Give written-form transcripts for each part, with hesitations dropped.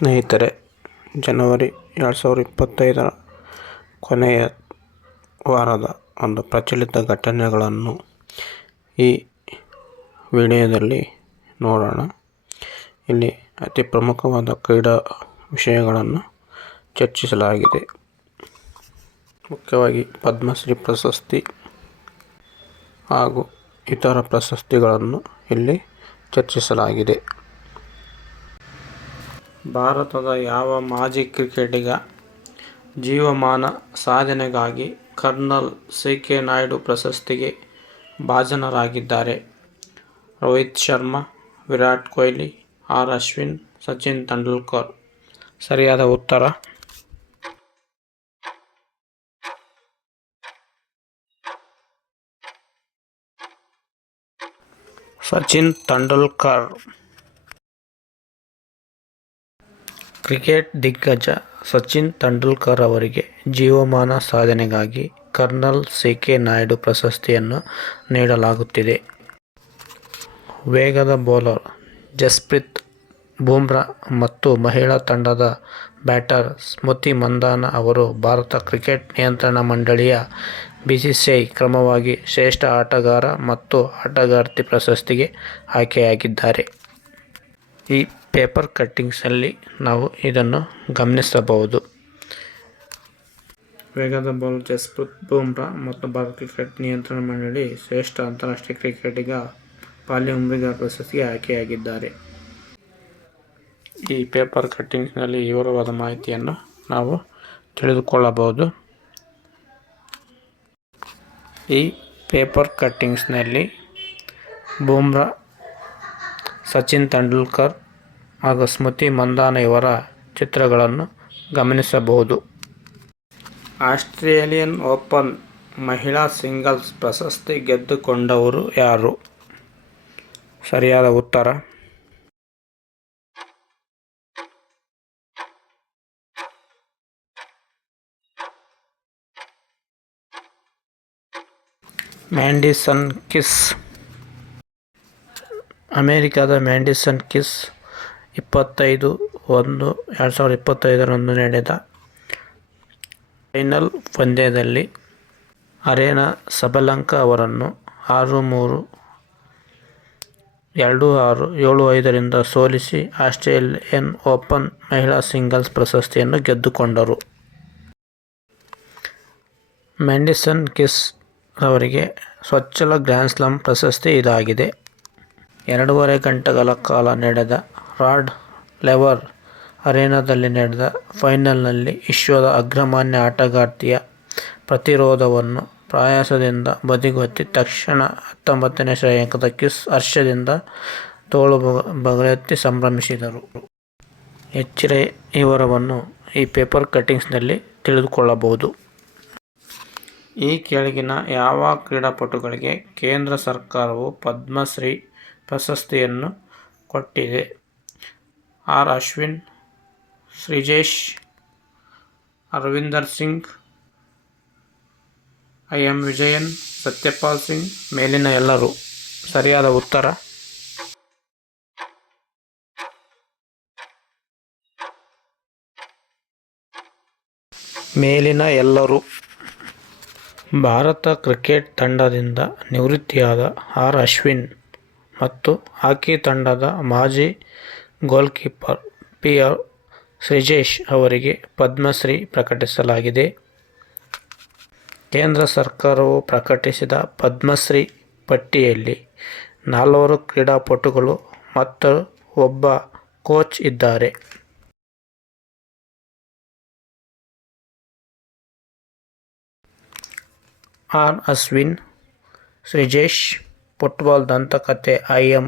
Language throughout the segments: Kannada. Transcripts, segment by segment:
ಸ್ನೇಹಿತರೆ, ಜನವರಿ 2025 ಕೊನೆಯ ವಾರದ ಒಂದು ಪ್ರಚಲಿತ ಘಟನೆಗಳನ್ನು ಈ ವಿಡಿಯೋದಲ್ಲಿ ನೋಡೋಣ. ಇಲ್ಲಿ ಅತಿ ಪ್ರಮುಖವಾದ ಕ್ರೀಡಾ ವಿಷಯಗಳನ್ನು ಚರ್ಚಿಸಲಾಗಿದೆ. ಮುಖ್ಯವಾಗಿ ಪದ್ಮಶ್ರೀ ಪ್ರಶಸ್ತಿ ಹಾಗೂ ಇತರ ಪ್ರಶಸ್ತಿಗಳನ್ನು ಇಲ್ಲಿ ಚರ್ಚಿಸಲಾಗಿದೆ. ಭಾರತದ ಯಾವ ಮಾಜಿ ಕ್ರಿಕೆಟಿಗ ಜೀವಮಾನ ಸಾಧನೆಗಾಗಿ ಕರ್ನಲ್ ಸಿ.ಕೆ. ನಾಯ್ಡು ಪ್ರಶಸ್ತಿಗೆ ಭಾಜನರಾಗಿದ್ದಾರೆ? ರೋಹಿತ್ ಶರ್ಮಾ, ವಿರಾಟ್ ಕೊಹ್ಲಿ, ಆರ್. ಅಶ್ವಿನ್, ಸಚಿನ್ ತೆಂಡೂಲ್ಕರ್. ಸರಿಯಾದ ಉತ್ತರ ಸಚಿನ್ ತೆಂಡೂಲ್ಕರ್. ಕ್ರಿಕೆಟ್ ದಿಗ್ಗಜ ಸಚಿನ್ ತೆಂಡೂಲ್ಕರ್ ಅವರಿಗೆ ಜೀವಮಾನ ಸಾಧನೆಗಾಗಿ ಕರ್ನಲ್ ಸಿ.ಕೆ. ನಾಯ್ಡು ಪ್ರಶಸ್ತಿಯನ್ನು ನೀಡಲಾಗುತ್ತಿದೆ. ವೇಗದ ಬೌಲರ್ ಜಸ್ಪ್ರೀತ್ ಬುಮ್ರಾ ಮತ್ತು ಮಹಿಳಾ ತಂಡದ ಬ್ಯಾಟರ್ ಸ್ಮೃತಿ ಮಂಧಾನ ಅವರು ಭಾರತ ಕ್ರಿಕೆಟ್ ನಿಯಂತ್ರಣ ಮಂಡಳಿಯ ಬಿಸಿಸಿಐ ಕ್ರಮವಾಗಿ ಶ್ರೇಷ್ಠ ಆಟಗಾರ ಮತ್ತು ಆಟಗಾರ್ತಿ ಪ್ರಶಸ್ತಿಗೆ ಆಯ್ಕೆಯಾಗಿದ್ದಾರೆ. ಈ ಪೇಪರ್ ಕಟ್ಟಿಂಗ್ಸ್ನಲ್ಲಿ ನಾವು ಇದನ್ನು ಗಮನಿಸಬಹುದು. ವೇಗದ ಬೌಲರ್ ಜಸ್ಪ್ರೀತ್ ಬುಮ್ರಾ ಮತ್ತು ಭಾರತ ಕ್ರಿಕೆಟ್ ನಿಯಂತ್ರಣ ಮಂಡಳಿ ಶ್ರೇಷ್ಠ ಅಂತಾರಾಷ್ಟ್ರೀಯ ಕ್ರಿಕೆಟಿಗ ಪಾಲಿ ಉಮ್ರಿಗ ಪ್ರಶಸ್ತಿಗೆ ಆಯ್ಕೆಯಾಗಿದ್ದಾರೆ. ಈ ಪೇಪರ್ ಕಟ್ಟಿಂಗ್ಸ್ನಲ್ಲಿ ವಿವರವಾದ ಮಾಹಿತಿಯನ್ನು ನಾವು ತಿಳಿದುಕೊಳ್ಳಬಹುದು. ಈ ಪೇಪರ್ ಕಟ್ಟಿಂಗ್ಸ್ನಲ್ಲಿ ಬುಮ್ರಾ, ಸಚಿನ್ ತೆಂಡೂಲ್ಕರ್ ಹಾಗೂ ಸ್ಮೃತಿ ಮಂಧಾನ ಇವರ ಚಿತ್ರಗಳನ್ನು ಗಮನಿಸಬಹುದು. ಆಸ್ಟ್ರೇಲಿಯನ್ ಓಪನ್ ಮಹಿಳಾ ಸಿಂಗಲ್ಸ್ ಪ್ರಶಸ್ತಿ ಗೆದ್ದುಕೊಂಡವರು ಯಾರು? ಸರಿಯಾದ ಉತ್ತರ ಮ್ಯಾಡಿಸನ್ ಕೀಸ್. ಅಮೆರಿಕದ ಮ್ಯಾಡಿಸನ್ ಕೀಸ್ 25/1/2025 ನಡೆದ ಫೈನಲ್ ಪಂದ್ಯದಲ್ಲಿ ಅರೆನಾ ಸಬಲೆಂಕಾ ಅವರನ್ನು 6-3, 2-6, 7-5ರಿಂದ ಸೋಲಿಸಿ ಆಸ್ಟ್ರೇಲಿಯನ್ ಓಪನ್ ಮಹಿಳಾ ಸಿಂಗಲ್ಸ್ ಪ್ರಶಸ್ತಿಯನ್ನು ಗೆದ್ದುಕೊಂಡರು. ಮ್ಯಾಡಿಸನ್ ಕೀಸ್ ರವರಿಗೆ ಚೊಚ್ಚಲ ಗ್ರ್ಯಾನ್ ಸ್ಲಾಮ್ ಪ್ರಶಸ್ತಿ ಇದಾಗಿದೆ. 2.5 ಗಂಟೆಗಳ ಕಾಲ ನಡೆದ ರಾಡ್ ಲೇವರ್ ಅರೆನಾದಲ್ಲಿ ನಡೆದ ಫೈನಲ್ನಲ್ಲಿ ವಿಶ್ವದ ಅಗ್ರಮಾನ್ಯ ಆಟಗಾರ್ತಿಯ ಪ್ರತಿರೋಧವನ್ನು ಪ್ರಯಾಸದಿಂದ ಬದಿಗೊತ್ತಿ ತಕ್ಷಣ 19ನೇ ಶ್ರೇಯಾಂಕದ ಕೀಸ್ ಹರ್ಷದಿಂದ ತೋಳು ಬಗಲೆತ್ತಿ ಸಂಭ್ರಮಿಸಿದರು. ಹೆಚ್ಚಿನ ವಿವರವನ್ನು ಈ ಪೇಪರ್ ಕಟ್ಟಿಂಗ್ಸ್ನಲ್ಲಿ ತಿಳಿದುಕೊಳ್ಳಬಹುದು. ಈ ಕೆಳಗಿನ ಯಾವ ಕ್ರೀಡಾಪಟುಗಳಿಗೆ ಕೇಂದ್ರ ಸರ್ಕಾರವು ಪದ್ಮಶ್ರೀ ಪ್ರಶಸ್ತಿಯನ್ನು ಕೊಟ್ಟಿದೆ? ಆರ್. ಅಶ್ವಿನ್, ಶ್ರೀಜೇಶ್, ಅರವಿಂದರ್ ಸಿಂಗ್, ಎಂ. ವಿಜಯನ್, ಸತ್ಯಪಾಲ್ ಸಿಂಗ್. ಮೇಲಿನ ಎಲ್ಲರೂ. ಸರಿಯಾದ ಉತ್ತರ ಮೇಲಿನ ಎಲ್ಲರೂ. ಭಾರತ ಕ್ರಿಕೆಟ್ ತಂಡದಿಂದ ನಿವೃತ್ತಿಯಾದ ಆರ್. ಅಶ್ವಿನ್ ಮತ್ತು ಹಾಕಿ ತಂಡದ ಮಾಜಿ ಗೋಲ್ಕೀಪರ್ ಪಿ. ಶ್ರೀಜೇಶ್ ಅವರಿಗೆ ಪದ್ಮಶ್ರೀ ಪ್ರಕಟಿಸಲಾಗಿದೆ. ಕೇಂದ್ರ ಸರ್ಕಾರವು ಪ್ರಕಟಿಸಿದ ಪದ್ಮಶ್ರೀ ಪಟ್ಟಿಯಲ್ಲಿ 4 ಕ್ರೀಡಾಪಟುಗಳು ಮತ್ತು ಒಬ್ಬ ಕೋಚ್ ಇದ್ದಾರೆ. ಆರ್. ಅಶ್ವಿನ್, ಶ್ರೀಜೇಶ್, ಫುಟ್ಬಾಲ್ ದಂತಕಥೆ ಎಂ.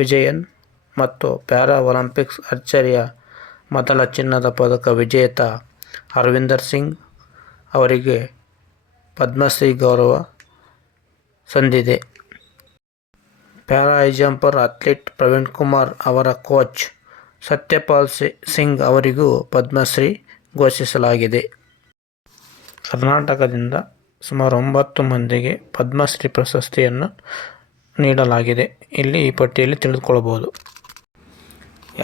ವಿಜಯನ್ ಮತ್ತು ಪ್ಯಾರಾ ಒಲಿಂಪಿಕ್ಸ್ ಆರ್ಚರಿಯ ಮೊದಲ ಚಿನ್ನದ ಪದಕ ವಿಜೇತ ಅರವಿಂದರ್ ಸಿಂಗ್ ಅವರಿಗೆ ಪದ್ಮಶ್ರೀ ಗೌರವ ಸಂದಿದೆ. ಪ್ಯಾರಾ ಹೈಜಂಪರ್ ಅಥ್ಲೀಟ್ ಪ್ರವೀಣ್ ಕುಮಾರ್ ಅವರ ಕೋಚ್ ಸತ್ಯಪಾಲ್ ಸಿಂಗ್ ಅವರಿಗೂ ಪದ್ಮಶ್ರೀ ಘೋಷಿಸಲಾಗಿದೆ. ಕರ್ನಾಟಕದಿಂದ ಸುಮಾರು 9 ಮಂದಿಗೆ ಪದ್ಮಶ್ರೀ ಪ್ರಶಸ್ತಿಯನ್ನು ನೀಡಲಾಗಿದೆ. ಇಲ್ಲಿ ಈ ಪಟ್ಟಿಯಲ್ಲಿ ತಿಳಿದುಕೊಳ್ಳಬಹುದು.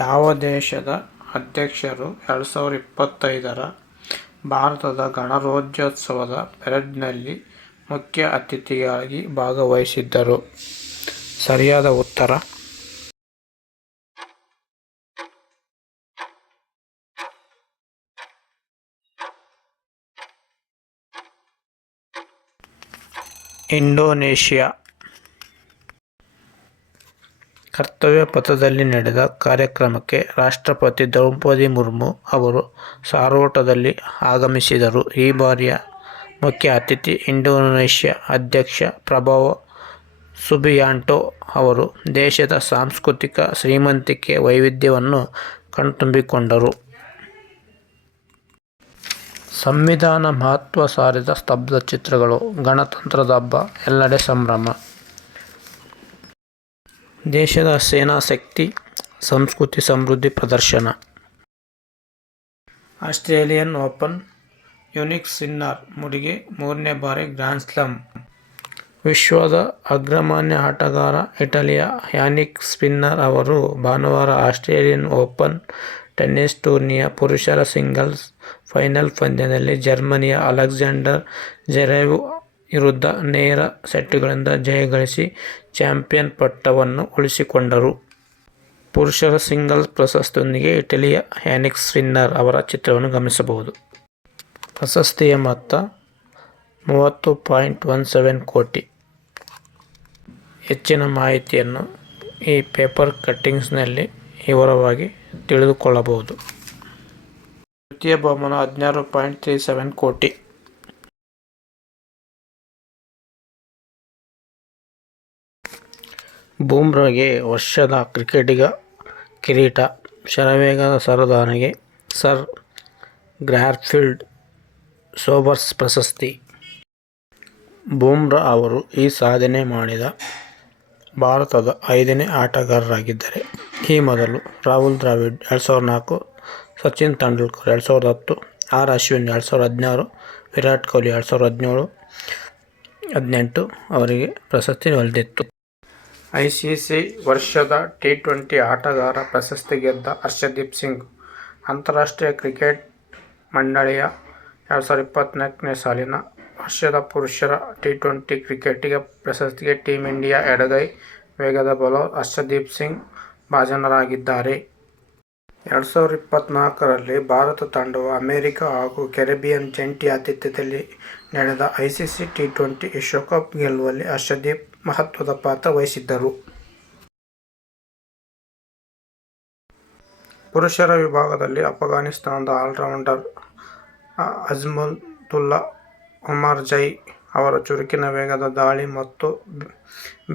ಯಾವ ದೇಶದ ಅಧ್ಯಕ್ಷರು 2025ರ ಭಾರತದ ಗಣರಾಜ್ಯೋತ್ಸವದ ಪರೇಡ್ನಲ್ಲಿ ಮುಖ್ಯ ಅತಿಥಿಯಾಗಿ ಭಾಗವಹಿಸಿದ್ದರು. ಸರಿಯಾದ ಉತ್ತರ ಇಂಡೋನೇಷ್ಯಾ. ಕರ್ತವ್ಯ ಪಥದಲ್ಲಿ ನಡೆದ ಕಾರ್ಯಕ್ರಮಕ್ಕೆ ರಾಷ್ಟ್ರಪತಿ ದ್ರೌಪದಿ ಮುರ್ಮು ಅವರು ಸಾರೋಟದಲ್ಲಿ ಆಗಮಿಸಿದರು. ಈ ಬಾರಿಯ ಮುಖ್ಯ ಅತಿಥಿ ಇಂಡೋನೇಷ್ಯಾ ಅಧ್ಯಕ್ಷ ಪ್ರಬೋವೋ ಸುಬಿಯಾಂಟೋ ಅವರು. ದೇಶದ ಸಾಂಸ್ಕೃತಿಕ ಶ್ರೀಮಂತಿಕೆ ವೈವಿಧ್ಯವನ್ನು ಕಣ್ತುಂಬಿಕೊಂಡರು. ಸಂವಿಧಾನ ಮಹತ್ವ ಸಾರಿದ ಸ್ತಬ್ಧ ಚಿತ್ರಗಳು. ಗಣತಂತ್ರದ ಹಬ್ಬ, ಎಲ್ಲೆಡೆ ಸಂಭ್ರಮ. ದೇಶದ ಸೇನಾ ಶಕ್ತಿ, ಸಂಸ್ಕೃತಿ ಸಮೃದ್ಧಿ ಪ್ರದರ್ಶನ. ಆಸ್ಟ್ರೇಲಿಯನ್ ಓಪನ್ ಯಾನಿಕ್ ಸಿನ್ನರ್ ಮುಡಿಗೆ 3ನೇ ಬಾರಿ ಗ್ರ್ಯಾಂಡ್ ಸ್ಲಾಮ್. ವಿಶ್ವದ ಅಗ್ರಮಾನ್ಯ ಆಟಗಾರ ಇಟಲಿಯ ಯಾನಿಕ್ ಸಿನ್ನರ್ ಅವರು ಭಾನುವಾರ ಆಸ್ಟ್ರೇಲಿಯನ್ ಓಪನ್ ಟೆನ್ನಿಸ್ ಟೂರ್ನಿಯ ಪುರುಷರ ಸಿಂಗಲ್ಸ್ ಫೈನಲ್ ಪಂದ್ಯದಲ್ಲಿ ಜರ್ಮನಿಯ ಅಲೆಕ್ಸಾಂಡರ್ ಝವೆರೇವ್ ವಿರುದ್ಧ ನೇರ ಸೆಟ್ಗಳಿಂದ ಜಯಗಳಿಸಿ ಚಾಂಪಿಯನ್ ಪಟ್ಟವನ್ನು ಉಳಿಸಿಕೊಂಡರು. ಪುರುಷರ ಸಿಂಗಲ್ಸ್ ಪ್ರಶಸ್ತಿಯೊಂದಿಗೆ ಇಟಲಿಯ ಯಾನಿಕ್ ಸಿನ್ನರ್ ಅವರ ಚಿತ್ರವನ್ನು ಗಮನಿಸಬಹುದು. ಪ್ರಶಸ್ತಿಯ ಮೊತ್ತ $30.17 ಕೋಟಿ. ಹೆಚ್ಚಿನ ಮಾಹಿತಿಯನ್ನು ಈ ಪೇಪರ್ ಕಟ್ಟಿಂಗ್ಸ್ನಲ್ಲಿ ವಿವರವಾಗಿ ತಿಳಿದುಕೊಳ್ಳಬಹುದು. ತೃತೀಯ ಬಹುಮಾನ $16.37 ಕೋಟಿ. ಬೂಮ್ರಾಗೆ ವರ್ಷದ ಕ್ರಿಕೆಟಿಗ ಕಿರೀಟ. ಶರವೇಗದ ಸರದಾರನಿಗೆ ಸರ್ ಗ್ಯಾರ್ಫೀಲ್ಡ್ ಸೋಬರ್ಸ್ ಪ್ರಶಸ್ತಿ. ಬೂಮ್ರಾ ಅವರು ಈ ಸಾಧನೆ ಮಾಡಿದ ಭಾರತದ 5ನೇ ಆಟಗಾರರಾಗಿದ್ದಾರೆ. ಈ ಮೊದಲು ರಾಹುಲ್ ದ್ರಾವಿಡ್ 2004, ಸಚಿನ್ ತೆಂಡೂಲ್ಕರ್ 2010, ಆರ್ ಅಶ್ವಿನ್ 2016, ವಿರಾಟ್ ಕೊಹ್ಲಿ 2017-18 ಅವರಿಗೆ ಪ್ರಶಸ್ತಿ ಒಲಿದಿತ್ತು. ಐಸಿಸಿ ವರ್ಷದ ಟಿ20 ಆಟಗಾರ ಪ್ರಶಸ್ತಿ ಗೆದ್ದ ಹರ್ಷದೀಪ್ ಸಿಂಗ್. ಅಂತಾರಾಷ್ಟ್ರೀಯ ಕ್ರಿಕೆಟ್ ಮಂಡಳಿಯ 2024ನೇ ಸಾಲಿನ ವರ್ಷದ ಪುರುಷರ ಟಿ20 ಕ್ರಿಕೆಟಿಗ ಪ್ರಶಸ್ತಿಗೆ ಟೀಮ್ ಇಂಡಿಯಾ ಎಡಗೈ ವೇಗದ ಬೌಲರ್ ಹರ್ಷದೀಪ್ ಸಿಂಗ್ ಭಾಜನರಾಗಿದ್ದಾರೆ. 2024ರಲ್ಲಿ ಭಾರತ ತಂಡವು ಅಮೆರಿಕ ಹಾಗೂ ಕೆರಿಬಿಯನ್ ಜಂಟಿ ಆತಿಥ್ಯದಲ್ಲಿ ನಡೆದ ಐಸಿಸಿ ಟಿ20 ವಿಶ್ವಕಪ್ ಗೆಲ್ಲುವಲ್ಲಿ ಹರ್ಷದೀಪ್ ಮಹತ್ವದ ಪಾತ್ರ ವಹಿಸಿದ್ದರು. ಪುರುಷರ ವಿಭಾಗದಲ್ಲಿ ಅಫ್ಘಾನಿಸ್ತಾನದ ಆಲ್ರೌಂಡರ್ ಅಜ್ಮತುಲ್ಲಾ ಒಮರ್ಜೈ ಅವರ ಚುರುಕಿನ ವೇಗದ ದಾಳಿ ಮತ್ತು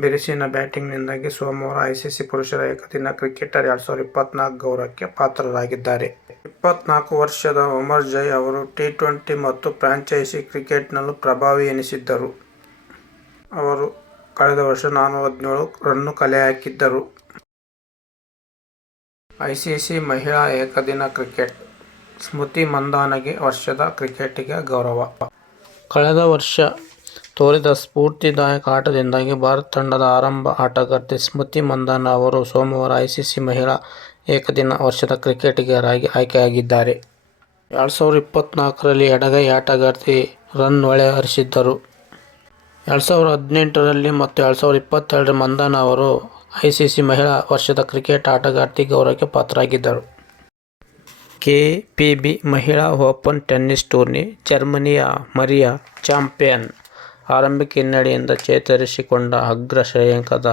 ಬಿರುಸಿನ ಬ್ಯಾಟಿಂಗ್ನಿಂದಾಗಿ ಸೋಮವಾರ ಐಸಿಸಿ ಪುರುಷರ ಏಕದಿನ ಕ್ರಿಕೆಟರ್ 2024 ಗೌರವಕ್ಕೆ ಪಾತ್ರರಾಗಿದ್ದಾರೆ. 24 ವರ್ಷದ ಒಮರ್ಜೈ ಅವರು ಟಿ20 ಮತ್ತು ಫ್ರಾಂಚೈಸಿ ಕ್ರಿಕೆಟ್ನಲ್ಲೂ ಪ್ರಭಾವಿ ಎನಿಸಿದ್ದರು. ಅವರು ಕಳೆದ ವರ್ಷ 417 ರನ್ ಕಲೆಹಾಕಿದ್ದರು. ಐಸಿಸಿ ಮಹಿಳಾ ಏಕದಿನ ಕ್ರಿಕೆಟ್. ಸ್ಮೃತಿ ಮಂಧಾನಗೆ ವರ್ಷದ ಕ್ರಿಕೆಟಿಗ ಗೌರವ. ಕಳೆದ ವರ್ಷ ತೋರಿದ ಸ್ಫೂರ್ತಿದಾಯಕ ಆಟದಿಂದಾಗಿ ಭಾರತ ತಂಡದ ಆರಂಭ ಆಟಗಾರ್ತಿ ಸ್ಮೃತಿ ಮಂಧಾನ ಅವರು ಸೋಮವಾರ ಐಸಿಸಿ ಮಹಿಳಾ ಏಕದಿನ ವರ್ಷದ ಕ್ರಿಕೆಟಿಗರಾಗಿ ಆಯ್ಕೆಯಾಗಿದ್ದಾರೆ. 2024ರಲ್ಲಿ ಎಡಗೈ ಆಟಗಾರ್ತಿ ರನ್ ಹೊಳೆಹರಿಸಿದ್ದರು. 2018ರಲ್ಲಿ ಮತ್ತು 2022ರಲ್ಲಿ ಮಂಧಾನ ಅವರು ಐಸಿಸಿ ಮಹಿಳಾ ವರ್ಷದ ಕ್ರಿಕೆಟ್ ಆಟಗಾರ್ತಿ ಗೌರವಕ್ಕೆ ಪಾತ್ರರಾಗಿದ್ದರು. ಕೆಪಿಬಿ ಮಹಿಳಾ ಓಪನ್ ಟೆನ್ನಿಸ್ ಟೂರ್ನಿ. ಜರ್ಮನಿಯ ಮರಿಯಾ ಚಾಂಪಿಯನ್. ಆರಂಭಿಕ ಹಿನ್ನಡೆಯಿಂದ ಚೇತರಿಸಿಕೊಂಡ ಅಗ್ರ ಶ್ರೇಯಾಂಕದ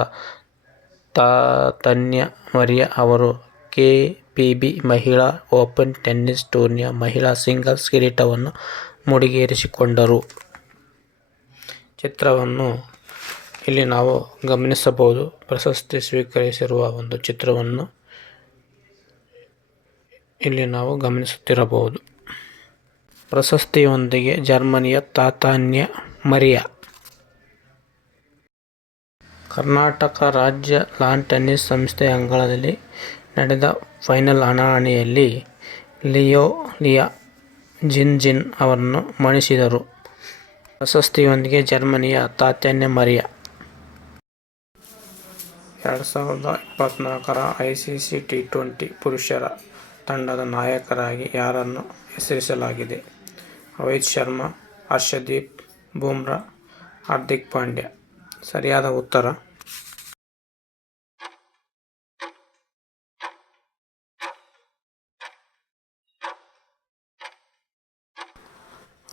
ತಾನ್ಯಾ ಮರಿಯಾ ಅವರು ಕೆಪಿಬಿ ಮಹಿಳಾ ಓಪನ್ ಟೆನ್ನಿಸ್ ಟೂರ್ನಿಯ ಮಹಿಳಾ ಸಿಂಗಲ್ಸ್ ಕಿರೀಟವನ್ನು ಮುಡಿಗೇರಿಸಿಕೊಂಡರು. ಚಿತ್ರವನ್ನು ಇಲ್ಲಿ ನಾವು ಗಮನಿಸಬಹುದು. ಪ್ರಶಸ್ತಿ ಸ್ವೀಕರಿಸಿರುವ ಒಂದು ಚಿತ್ರವನ್ನು ಇಲ್ಲಿ ನಾವು ಗಮನಿಸುತ್ತಿರಬಹುದು. ಪ್ರಶಸ್ತಿಯೊಂದಿಗೆ ಜರ್ಮನಿಯ ತಾನ್ಯಾ ಮರಿಯಾ. ಕರ್ನಾಟಕ ರಾಜ್ಯ ಲಾನ್ ಟೆನ್ನಿಸ್ ಸಂಸ್ಥೆ ಅಂಗಳದಲ್ಲಿ ನಡೆದ ಫೈನಲ್ ಹಣಾಹಣಿಯಲ್ಲಿ ಲಿಯಾ ಜಿನ್ ಅವರನ್ನು ಮಣಿಸಿದರು. ಪ್ರಶಸ್ತಿಯೊಂದಿಗೆ ಜರ್ಮನಿಯ ತಾನ್ಯಾ ಮರಿಯಾ. 2024ರ ಐಸಿಸಿ ಟಿ20 ಪುರುಷರ ತಂಡದ ನಾಯಕರಾಗಿ ಯಾರನ್ನು ಹೆಸರಿಸಲಾಗಿದೆ? ರೋಹಿತ್ ಶರ್ಮಾ, ಹರ್ಷದೀಪ್, ಬೂಮ್ರಾ, ಹಾರ್ದಿಕ್ ಪಾಂಡ್ಯ. ಸರಿಯಾದ ಉತ್ತರ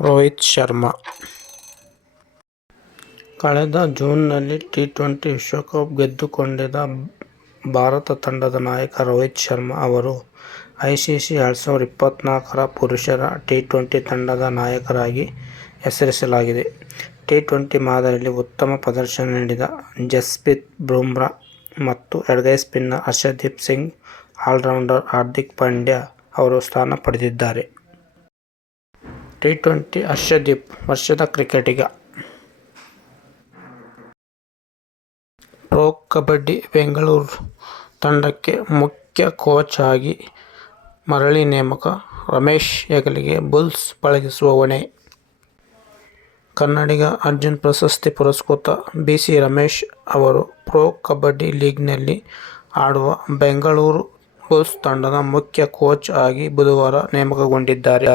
ರೋಹಿತ್ ಶರ್ಮಾ. ಕಳೆದ ಜೂನ್ನಲ್ಲಿ ಟಿ20 ವಿಶ್ವಕಪ್ ಗೆದ್ದುಕೊಂಡಿದ್ದ ಭಾರತ ತಂಡದ ನಾಯಕ ರೋಹಿತ್ ಶರ್ಮಾ ಅವರು ಐಸಿಸಿ 2024ರ ಪುರುಷರ ಟಿ20 ತಂಡದ ನಾಯಕರಾಗಿ ಹೆಸರಿಸಲಾಗಿದೆ. ಟಿ20 ಮಾದರಿಯಲ್ಲಿ ಉತ್ತಮ ಪ್ರದರ್ಶನ ನೀಡಿದ ಜಸ್ಪ್ರೀತ್ ಬೂಮ್ರಾ ಮತ್ತು ಎಡಗೈ ಸ್ಪಿನ್ನರ್ ಹರ್ಷದೀಪ್ ಸಿಂಗ್, ಆಲ್ರೌಂಡರ್ ಹಾರ್ದಿಕ್ ಪಾಂಡ್ಯ ಅವರು ಸ್ಥಾನ ಪಡೆದಿದ್ದಾರೆ. ಟಿ20 ಹರ್ಷದೀಪ್ ವರ್ಷದ ಕ್ರಿಕೆಟಿಗ. ಪ್ರೊ ಕಬಡ್ಡಿ ಬೆಂಗಳೂರು ತಂಡಕ್ಕೆ ಮುಖ್ಯ ಕೋಚ್ ಆಗಿ ಮರಳಿ ನೇಮಕ, ರಮೇಶ್ ಹೆಗಲಿಗೆ ಬುಲ್ಸ್ ಪಳಗಿಸುವ ಹೊಣೆ. ಕನ್ನಡಿಗ, ಅರ್ಜುನ ಪ್ರಶಸ್ತಿ ಪುರಸ್ಕೃತ ಬಿ. ಸಿ. ರಮೇಶ್ ಅವರು ಪ್ರೊ ಕಬಡ್ಡಿ ಲೀಗ್ನಲ್ಲಿ ಆಡುವ ಬೆಂಗಳೂರು ಬುಲ್ಸ್ ತಂಡದ ಮುಖ್ಯ ಕೋಚ್ ಆಗಿ ಬುಧವಾರ ನೇಮಕಗೊಂಡಿದ್ದಾರೆ.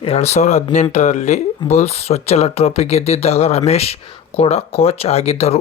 2018ರಲ್ಲಿ ಬುಲ್ಸ್ ಸ್ವಚ್ಛಲ ಟ್ರೋಫಿ ಗೆದ್ದಿದ್ದಾಗ ರಮೇಶ್ ಕೂಡ ಕೋಚ್ ಆಗಿದ್ದರು.